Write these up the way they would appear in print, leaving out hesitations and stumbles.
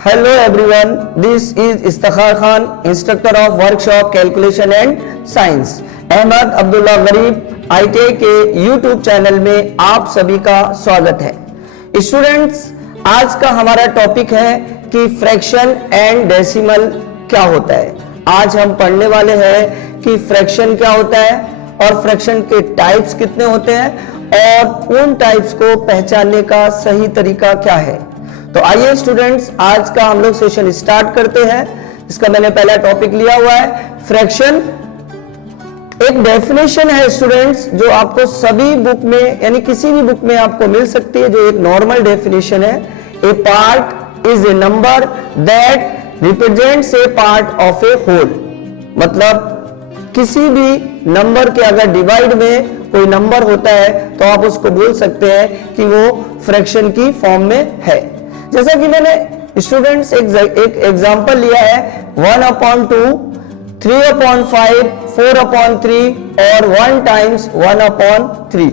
Hello everyone, this is Istakhar Khan, instructor of workshop calculation and science. Ahmad Abdullah गरीब ITI के YouTube channel में आप सभी का स्वागत है। स्टूडेंट्स, आज का हमारा टॉपिक है कि फ्रैक्शन एंड डेसिमल क्या होता है। आज हम पढ़ने वाले हैं कि फ्रैक्शन क्या होता है और फ्रैक्शन के टाइप्स कितने होते हैं और उन टाइप्स को पहचानने का सही तरीका क्या है। तो आइए स्टूडेंट्स, आज का हम लोग सेशन स्टार्ट करते हैं। इसका मैंने पहला टॉपिक लिया हुआ है फ्रैक्शन। एक डेफिनेशन है स्टूडेंट्स जो आपको सभी बुक में यानी किसी भी बुक में आपको मिल सकती है, जो एक नॉर्मल डेफिनेशन है। A part is a number that represents a part of a whole. मतलब किसी भी नंबर के अगर डिवाइड में कोई नंबर होता है तो आप उसको बोल सकते हैं कि वो फ्रैक्शन की फॉर्म में है। जैसा कि मैंने स्टूडेंट्स एक एग्जांपल लिया है 1/2, 3/5, 4/3 और 1 टाइम्स 1/3।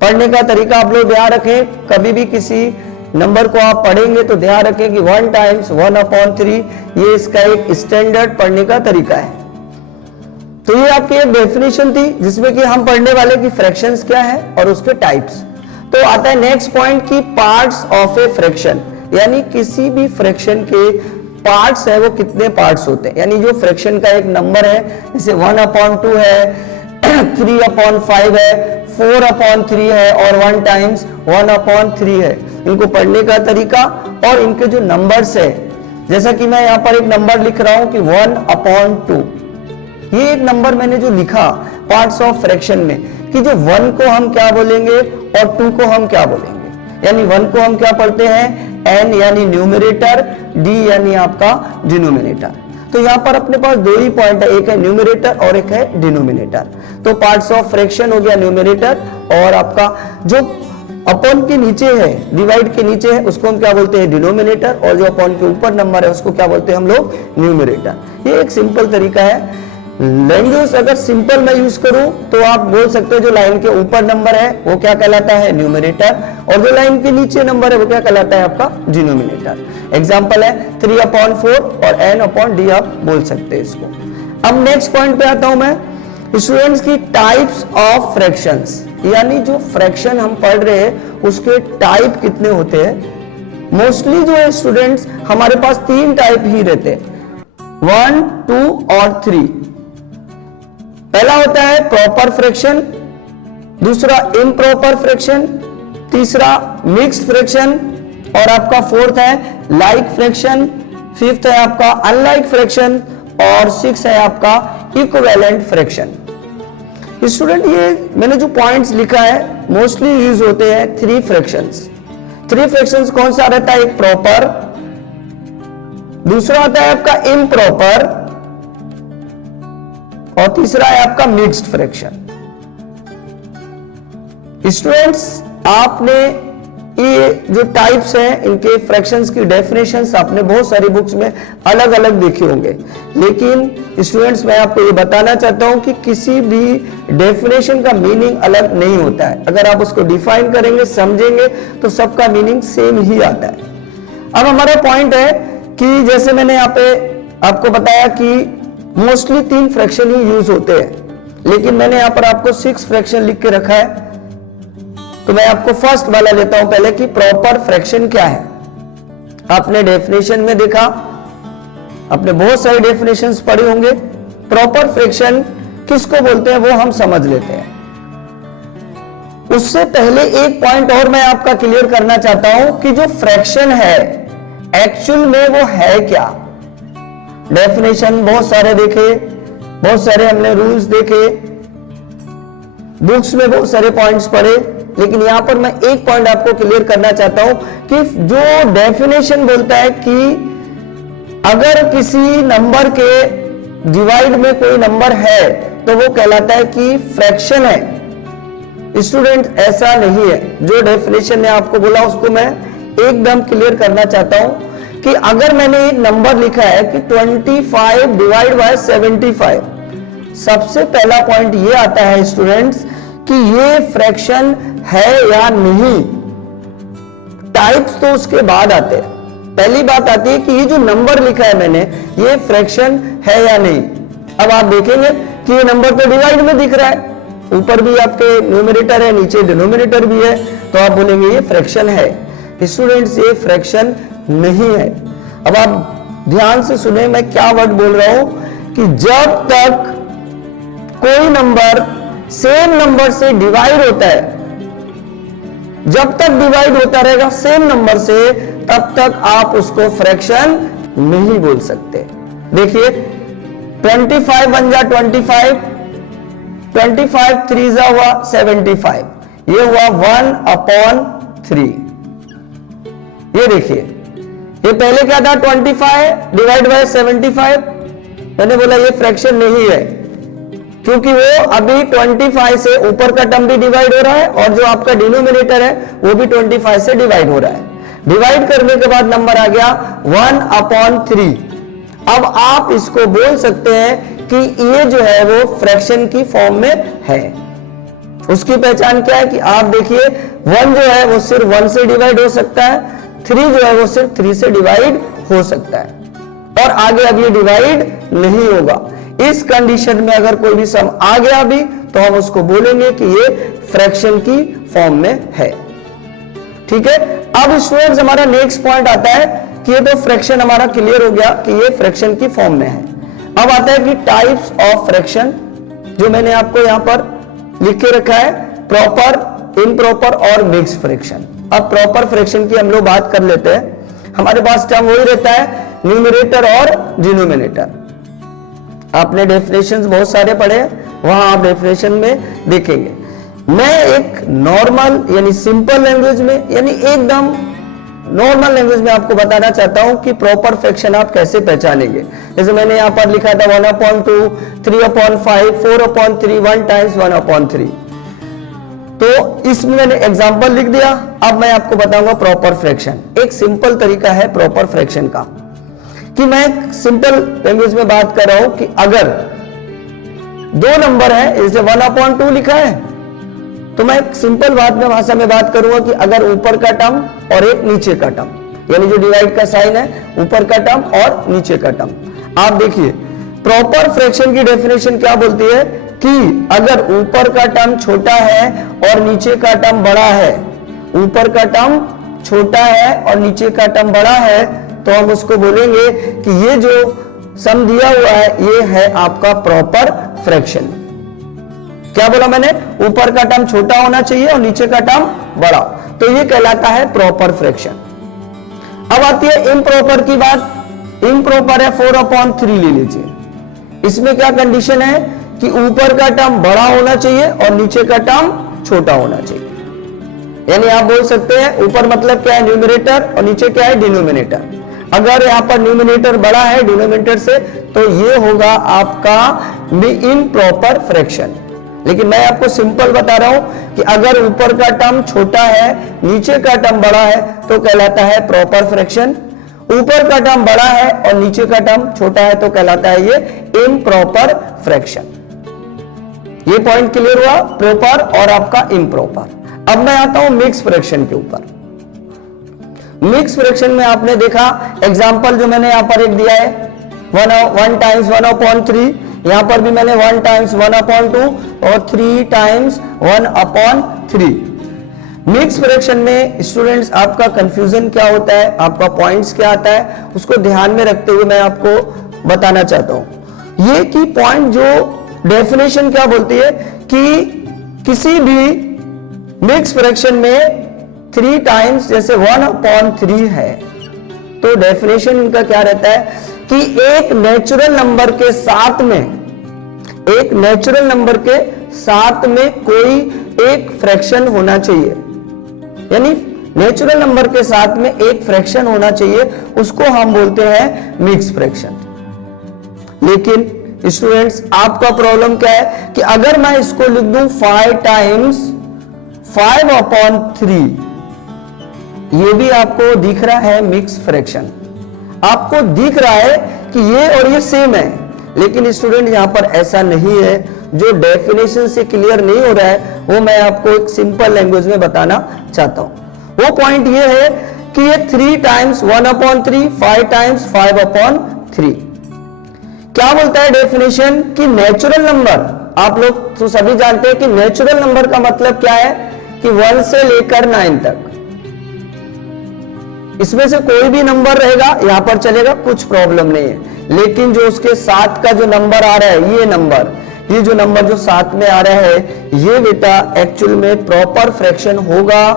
पढ़ने का तरीका आप लोग ध्यान रखें, कभी भी किसी नंबर को आप पढ़ेंगे तो ध्यान रखें कि 1 टाइम्स 1/3 ये इसका एक स्टैंडर्ड पढ़ने का तरीका है। तो ये आपकी एक डेफिनेशन थी जिसमें कि हम पढ़ने वाले कि फ्रैक्शंस क्या है और उसके टाइप्स। तो आता है नेक्स्ट पॉइंट की पार्ट्स ऑफ ए फ्रैक्शन, यानी किसी भी फ्रैक्शन के पार्ट्स है वो कितने पार्ट्स होते हैं। यानी जो फ्रैक्शन का एक नंबर है, जैसे 1/2 है, 3/5 है, 4/3 है और 1 टाइम्स 1/3 है। इनको पढ़ने का तरीका और इनके जो नंबर्स है, जैसा कि मैं यहाँ पर एक नंबर लिख रहा हूं कि 1/2। ये एक नंबर मैंने जो लिखा पार्ट्स ऑफ फ्रैक्शन में कि जो 1 को हम क्या बोलेंगे और 2 को हम क्या बोलेंगे। यानी 1 को हम क्या पढ़ते हैं n यानी न्यूमरेटर, d यानी आपका डिनोमिनेटर। तो यहाँ पर अपने पास दो ही पॉइंट है, एक है न्यूमरेटर और एक है डिनोमिनेटर। तो पार्ट्स ऑफ फ्रैक्शन हो गया न्यूमरेटर, और आपका जो अपॉन के नीचे है, डिवाइड के नीचे है, उसको हम क्या बोलते हैं डिनोमिनेटर, और जो अपॉन के ऊपर नंबर है उसको क्या बोलते हैं हम लोग न्यूमरेटर। ये एक सिंपल तरीका है। लैंग्वेज अगर सिंपल मैं यूज करूं तो आप बोल सकते हो जो लाइन के ऊपर नंबर है वो क्या कहलाता है न्यूमरेटर, और जो लाइन के नीचे नंबर है वो क्या कहलाता है आपका डिनोमिनेटर। एग्जांपल है 3/4 और n/d आप बोल सकते हैं इसको। अब नेक्स्ट पॉइंट पे आता हूं मैं, स्टूडेंट्स की टाइप्स ऑफ फ्रैक्शंस, यानी जो फ्रैक्शन हम पढ़ रहे हैं उसके टाइप कितने होते हैं। मोस्टली जो है स्टूडेंट्स हमारे पास 3 टाइप ही रहते हैं, 1, 2 और 3। पहला होता है प्रॉपर फ्रैक्शन, दूसरा इम्प्रॉपर फ्रैक्शन, तीसरा मिक्स्ड फ्रैक्शन, और आपका फोर्थ है लाइक फ्रैक्शन, फिफ्थ है आपका अनलाइक फ्रैक्शन, और सिक्स है आपका इक्विवेलेंट फ्रैक्शन। स्टूडेंट, ये मैंने जो पॉइंट्स लिखा है मोस्टली यूज होते हैं 3 फ्रैक्शंस। 3 फ्रैक्शंस कौन सा रहता है, एक प्रॉपर, दूसरा होता है आपका इम्प्रॉपर, और तीसरा है आपका मिक्स्ड फ्रैक्शन। स्टूडेंट्स, आपने ये जो टाइप्स हैं इनके फ्रैक्शंस की डेफिनेशंस आपने बहुत सारी बुक्स में अलग अलग देखे होंगे, लेकिन स्टूडेंट्स मैं आपको ये बताना चाहता हूं कि किसी भी डेफिनेशन का मीनिंग अलग नहीं होता है। अगर आप उसको डिफाइन करेंगे, समझेंगे, तो सबका मीनिंग सेम ही आता है। अब हमारा पॉइंट है कि जैसे मैंने यहाँ पे आपको बताया कि मोस्टली 3 फ्रैक्शन ही यूज होते हैं, लेकिन मैंने यहां पर आपको 6 फ्रैक्शन लिख के रखा है। तो मैं आपको फर्स्ट वाला लेता हूं पहले कि प्रॉपर फ्रैक्शन क्या है। आपने डेफिनेशन में देखा, आपने बहुत सारे डेफिनेशंस पढ़े होंगे। प्रॉपर फ्रैक्शन किसको बोलते हैं वो हम समझ लेते हैं। उससे पहले एक पॉइंट और मैं आपका क्लियर करना चाहता हूं कि जो फ्रैक्शन है एक्चुअल में वो है क्या। डेफिनेशन बहुत सारे देखे, बहुत सारे हमने रूल्स देखे, बुक्स में बहुत सारे पॉइंट्स पढ़े, लेकिन यहां पर मैं एक पॉइंट आपको क्लियर करना चाहता हूं कि जो डेफिनेशन बोलता है कि अगर किसी नंबर के डिवाइड में कोई नंबर है तो वो कहलाता है कि फ्रैक्शन है। स्टूडेंट, ऐसा नहीं है। जो डेफिनेशन ने आपको बोला उसको मैं एकदम क्लियर करना चाहता हूं कि अगर मैंने एक नंबर लिखा है कि 25 डिवाइड बाय 75, सबसे पहला पॉइंट ये आता है स्टूडेंट्स कि ये फ्रैक्शन है या नहीं। टाइप्स तो उसके बाद आते हैं। पहली बात आती है कि ये जो नंबर लिखा है मैंने, ये फ्रैक्शन है या नहीं। अब आप देखेंगे कि ये नंबर तो डिवाइड में दिख रहा है, ऊपर भी आपके न्यूमरेटर है, नीचे डिनोमिनेटर भी है, तो आप बोलेंगे ये फ्रैक्शन है। स्टूडेंट्स, ये फ्रैक्शन नहीं है। अब आप ध्यान से सुने, मैं क्या वर्ड बोल रहा हूं कि जब तक कोई नंबर सेम नंबर से डिवाइड होता है, जब तक डिवाइड होता रहेगा सेम नंबर से, तब तक आप उसको फ्रैक्शन नहीं बोल सकते। देखिए 25 बन जा 25, 25 3 जा हुआ 75, ये हुआ 1/3। ये देखिए, ये पहले क्या था 25 डिवाइड बाय 75, मैंने बोला ये फ्रैक्शन नहीं है, क्योंकि वो अभी 25 से ऊपर का टर्म भी डिवाइड हो रहा है और जो आपका डिनोमिनेटर है वो भी 25 से डिवाइड हो रहा है। डिवाइड करने के बाद नंबर आ गया 1/3। अब आप इसको बोल सकते हैं कि ये जो है वो फ्रैक्शन की फॉर्म में है। उसकी पहचान क्या है कि आप देखिए 1 जो है वो सिर्फ 1 से डिवाइड हो सकता है, 3 जो है वो सिर्फ 3 से डिवाइड हो सकता है, और आगे अब ये डिवाइड नहीं होगा। इस कंडीशन में अगर कोई भी सम आ गया भी तो हम उसको बोलेंगे कि ये फ्रैक्शन की फॉर्म में है। ठीक है, अब स्टूडेंट्स हमारा नेक्स्ट पॉइंट आता है कि ये तो फ्रैक्शन हमारा क्लियर हो गया कि ये फ्रैक्शन की फॉर्म में है। अब आता है कि टाइप्स ऑफ फ्रैक्शन, जो मैंने आपको यहां पर लिख के रखा है, प्रॉपर, इम्प्रॉपर और मिक्स फ्रैक्शन। अब प्रॉपर फ्रैक्शन की हम लोग बात कर लेते हैं। हमारे पास टर्म वही रहता है, न्यूमरेटर और डिनोमिनेटर। आपने डेफिनेशंस बहुत सारे पढ़े हैं, वहां आप डेफिनेशन में देखेंगे। मैं एक नॉर्मल यानी सिंपल लैंग्वेज में, यानी एकदम नॉर्मल लैंग्वेज में आपको बताना चाहता हूं कि प्रॉपर फ्रैक्शन आप कैसे पहचानेंगे। जैसे मैंने यहां पर लिखा था 1/2, 3/5, 4/3, 1 टाइम्स 1/3। तो इसमें मैंने एग्जांपल लिख दिया। अब मैं आपको बताऊंगा प्रॉपर फ्रैक्शन। एक सिंपल तरीका है प्रॉपर फ्रैक्शन का, कि मैं सिंपल लैंग्वेज में बात कर रहा हूं कि अगर दो नंबर है, जैसे 1/2 लिखा है, तो मैं सिंपल भाषा में बात करूंगा कि अगर ऊपर का टर्म और एक नीचे का टर्म, यानी जो डिवाइड का साइन है, ऊपर का टर्म और नीचे का टर्म। आप देखिए प्रॉपर फ्रैक्शन की डेफिनेशन क्या बोलती है कि अगर ऊपर का टर्म छोटा है और नीचे का टर्म बड़ा है, ऊपर का टर्म छोटा है और नीचे का टर्म बड़ा है, तो हम उसको बोलेंगे कि ये जो सम दिया हुआ है ये है आपका प्रॉपर फ्रैक्शन। क्या बोला मैंने? ऊपर का टर्म छोटा होना चाहिए और नीचे का टर्म बड़ा, तो ये कहलाता है प्रॉपर फ्रैक्शन। अब आती है इम्प्रॉपर की बात। इम्प्रॉपर है 4/3 ले लीजिए। इसमें क्या कंडीशन है कि ऊपर का टर्म बड़ा होना चाहिए और नीचे का टर्म छोटा होना चाहिए। यानी आप बोल सकते हैं ऊपर मतलब क्या है, न्यूमरेटर, और नीचे क्या है, डिनोमिनेटर। अगर यहां पर न्यूमरेटर बड़ा है डिनोमिनेटर से, तो ये होगा आपका इम्प्रॉपर फ्रैक्शन। लेकिन मैं आपको सिंपल बता रहा हूं कि अगर ऊपर का टर्म छोटा है, नीचे का टर्म बड़ा है, तो कहलाता है प्रॉपर फ्रैक्शन। ऊपर का टर्म बड़ा है और नीचे का टर्म छोटा है, तो कहलाता है ये इम्प्रॉपर फ्रैक्शन। ये पॉइंट क्लियर हुआ, प्रॉपर और आपका इम्प्रॉपर। अब मैं आता हूं मिक्स फ्रैक्शन के ऊपर। मिक्स फ्रैक्शन में आपने देखा एग्जांपल जो मैंने यहां पर एक दिया है, 1 टाइम्स 1/3, यहां पर भी मैंने 1 टाइम्स 1/2 और 3 टाइम्स 1/3। मिक्स फ्रैक्शन में स्टूडेंट्स आपका कंफ्यूजन क्या होता है, आपका पॉइंट्स क्या आता है, उसको ध्यान में रखते हुए मैं आपको बताना चाहता हूं। ये की पॉइंट जो डेफिनेशन क्या बोलती है कि किसी भी मिक्स फ्रैक्शन में 3 टाइम्स जैसे 1/3 है, तो डेफिनेशन इनका क्या रहता है कि एक नेचुरल नंबर के साथ में, एक नेचुरल नंबर के साथ में कोई एक फ्रैक्शन होना चाहिए। यानी नेचुरल नंबर के साथ में एक फ्रैक्शन होना चाहिए, उसको हम बोलते हैं मिक्स फ्रैक्शन। लेकिन स्टूडेंट्स आपका प्रॉब्लम क्या है कि अगर मैं इसको लिख दूं 5 टाइम्स 5/3, ये भी आपको दिख रहा है मिक्स फ्रैक्शन। आपको दिख रहा है कि ये और ये सेम है, लेकिन स्टूडेंट यहां पर ऐसा नहीं है। जो डेफिनेशन से क्लियर नहीं हो रहा है वो मैं आपको एक सिंपल लैंग्वेज में बताना चाहता हूं। वो पॉइंट ये है कि ये 3 टाइम्स 1/3, 5 टाइम्स 5/3। क्या बोलता है डेफिनेशन कि नेचुरल नंबर, आप लोग तो सभी जानते हैं कि नेचुरल नंबर का मतलब क्या है कि 1 से लेकर 9 तक, इसमें से कोई भी नंबर रहेगा यहां पर चलेगा, कुछ प्रॉब्लम नहीं है। लेकिन जो उसके साथ का जो नंबर आ रहा है, ये जो नंबर जो साथ में आ रहा है, ये बेटा एक्चुअल में प्रॉपर फ्रैक्शन होगा,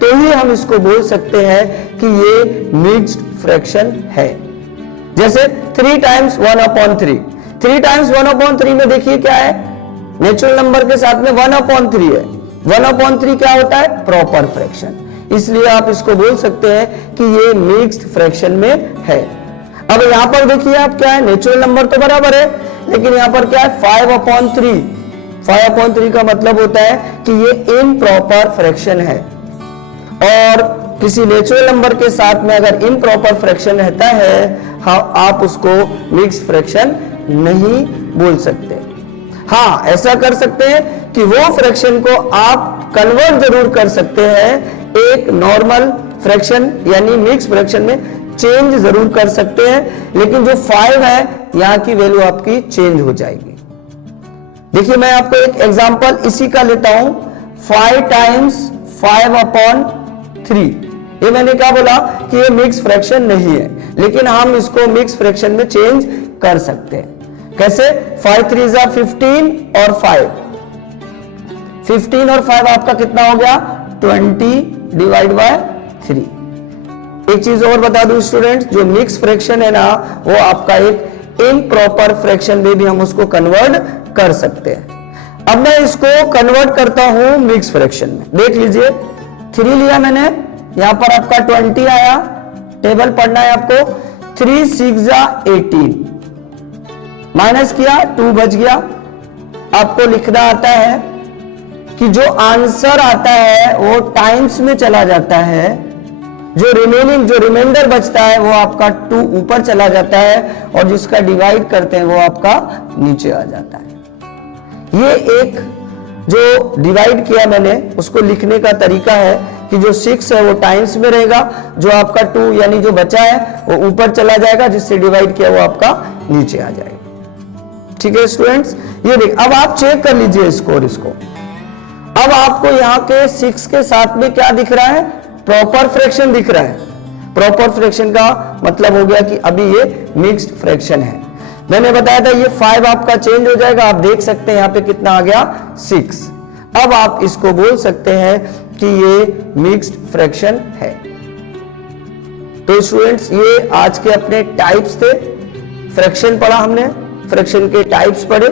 तो ही हम इसको बोल सकते हैं कि ये मिक्स्ड फ्रैक्शन है। जैसे 3 टाइम्स 1/3, 3 टाइम्स 1/3 में देखिए क्या है, नेचुरल नंबर के साथ में 1/3 है। 1/3 क्या होता है? Proper fraction. इसलिए आप इसको बोल सकते हैं कि ये मिक्स्ड फ्रैक्शन में है। अब यहां पर देखिए आप क्या है, नेचुरल नंबर तो बराबर है, लेकिन यहां पर क्या है 5/3। 5/3 का मतलब होता है कि ये इम्प्रॉपर फ्रैक्शन है, और किसी नेचुरल नंबर के साथ में अगर इम्प्रॉपर फ्रैक्शन रहता है, आप उसको मिक्स्ड फ्रैक्शन नहीं बोल सकते। हाँ, ऐसा कर सकते हैं कि वो फ्रैक्शन को आप कन्वर्ट जरूर कर सकते हैं एक नॉर्मल फ्रैक्शन यानी मिक्स फ्रैक्शन में चेंज जरूर कर सकते हैं, लेकिन जो 5 है यहां की वैल्यू आपकी चेंज हो जाएगी। देखिए मैं आपको एक एग्जांपल इसी का लेता हूं, 5 टाइम्स 5/3। ये मैंने क्या बोला कि ये मिक्स फ्रैक्शन नहीं है, लेकिन हम इसको मिक्स फ्रैक्शन में चेंज कर सकते हैं। कैसे? 5 3 15 और 5, 15 और 5 आपका कितना हो गया? 20/3। एक चीज और बता दूं स्टूडेंट्स, जो मिक्स फ्रैक्शन है ना, वो आपका एक इम्प्रॉपर फ्रैक्शन में भी हम उसको कन्वर्ट कर सकते हैं। अब मैं इसको कन्वर्ट करता हूं मिक्स फ्रैक्शन में। देख लीजिए 3 लिया मैंने, यहां पर आपका 20 आया, टेबल पढ़ना है आपको। 3 6 18, माइनस किया 2 बच गया। आपको लिखना आता है कि जो आंसर आता है वो टाइम्स में चला जाता है, जो रिमाइंडर बचता है वो आपका 2 ऊपर चला जाता है, और जिसका डिवाइड करते हैं वो आपका नीचे आ जाता है। ये एक जो डिवाइड किया मैंने उसको लिखने का तरीका है कि जो 6 है वो टाइम्स में रहेगा, जो आपका 2 यानी जो बचा है वो ऊपर चला जाएगा, जिससे डिवाइड किया वो आपका नीचे आ जाएगा। ठीक है स्टूडेंट्स, ये देख, अब आप चेक कर लीजिए स्कोर इसको। अब आपको यहाँ के 6 के साथ में क्या दिख रहा है? प्रॉपर फ्रैक्शन दिख रहा है। प्रॉपर फ्रैक्शन का मतलब हो गया कि अभी ये मिक्स्ड फ्रैक्शन है। मैंने बताया था ये 5 आपका चेंज हो जाएगा, आप देख सकते हैं यहाँ पे कितना आ गया 6। अब आप इसको बोल सकते हैं कि ये मिक्स्ड फ्रैक्शन है। तो स्टूडेंट्स ये आज के अपने टाइप्स थे। फ्रैक्शन पढ़ा हमने, फ्रैक्शन के टाइप्स पढ़े।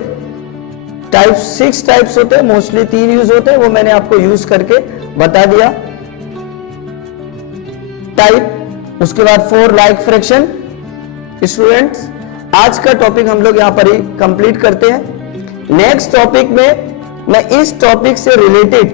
टाइप्स 6 टाइप्स होते हैं, मोस्टली 3 यूज होते हैं, वो मैंने आपको यूज करके बता दिया। टाइप, उसके बाद 4 लाइक फ्रैक्शन। स्टूडेंट्स आज का टॉपिक हम लोग यहां पर ही कंप्लीट करते हैं। नेक्स्ट टॉपिक में मैं इस टॉपिक से रिलेटेड,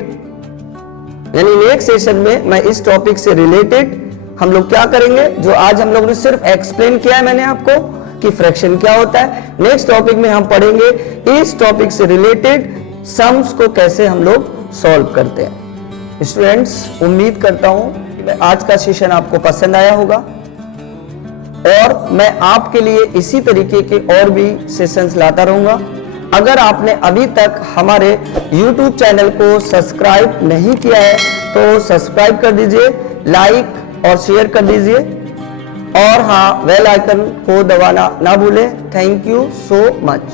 यानी नेक्स्ट सेशन में मैं इस टॉपिक से रिलेटेड हम लोग क्या करेंगे, जो आज हम लोग ने सिर्फ एक्सप्लेन किया है मैंने आपको कि फ्रैक्शन क्या होता है। नेक्स्ट टॉपिक में हम पढ़ेंगे इस टॉपिक से रिलेटेड सम्स को कैसे हम लोग सॉल्व करते हैं। स्टूडेंट्स उम्मीद करता हूं कि आज का सेशन आपको पसंद आया होगा, और मैं आपके लिए इसी तरीके के और भी सेशंस लाता रहूंगा। अगर आपने अभी तक हमारे YouTube चैनल को सब्सक्राइब नहीं किया है तो सब्सक्राइब कर दीजिए, लाइक और शेयर कर दीजिए, और हाँ बेल आइकन को दबाना ना भूलें। Thank you so much.